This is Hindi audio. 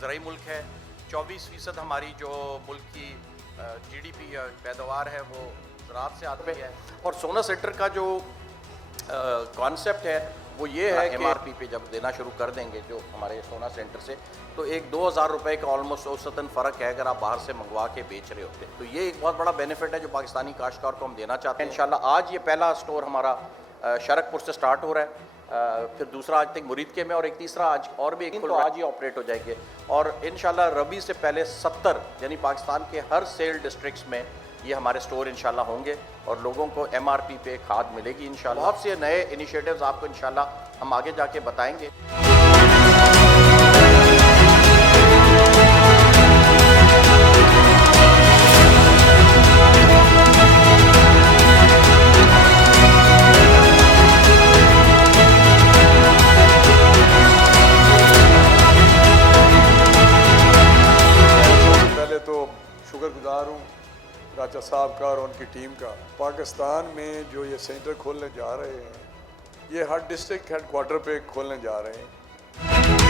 ज़राई मुल्क है। 24% हमारी जो मुल्क की GDP या पैदावार है वो ज़राअत से आती है। और सोना सेक्टर का जो कॉन्सेप्ट है वो ये है कि MRP पे जब देना शुरू कर देंगे जो हमारे सोना सेंटर से, तो एक 2000 रुपये का ऑलमोस्ट औसतन फ़र्क है अगर आप बाहर से मंगवा के बेच रहे होते हैं। तो ये एक बहुत बड़ा बेनिफिट है जो पाकिस्तानी काश्तकार को हम देना चाहते हैं। इंशाल्लाह आज ये पहला स्टोर हमारा शरकपुर से स्टार्ट हो रहा है, फिर दूसरा आज तक मुरीदके में और एक तीसरा आज और भी एक तो आज ही ऑपरेट हो जाएंगे। और इंशाल्लाह रबी से पहले 70 यानी पाकिस्तान के हर सेल डिस्ट्रिक्ट्स में ये हमारे स्टोर इंशाल्लाह होंगे और लोगों को MRP पे खाद मिलेगी इंशाल्लाह। बहुत से नए इनिशिएटिव्स आपको इंशाल्लाह हम आगे जाके बताएंगे। पहले तो शुक्रगुजार हूँ राजा साहब का और उनकी टीम का। पाकिस्तान में जो ये सेंटर खोलने जा रहे हैं ये हर डिस्ट्रिक्ट हेडक्वार्टर पे खोलने जा रहे हैं।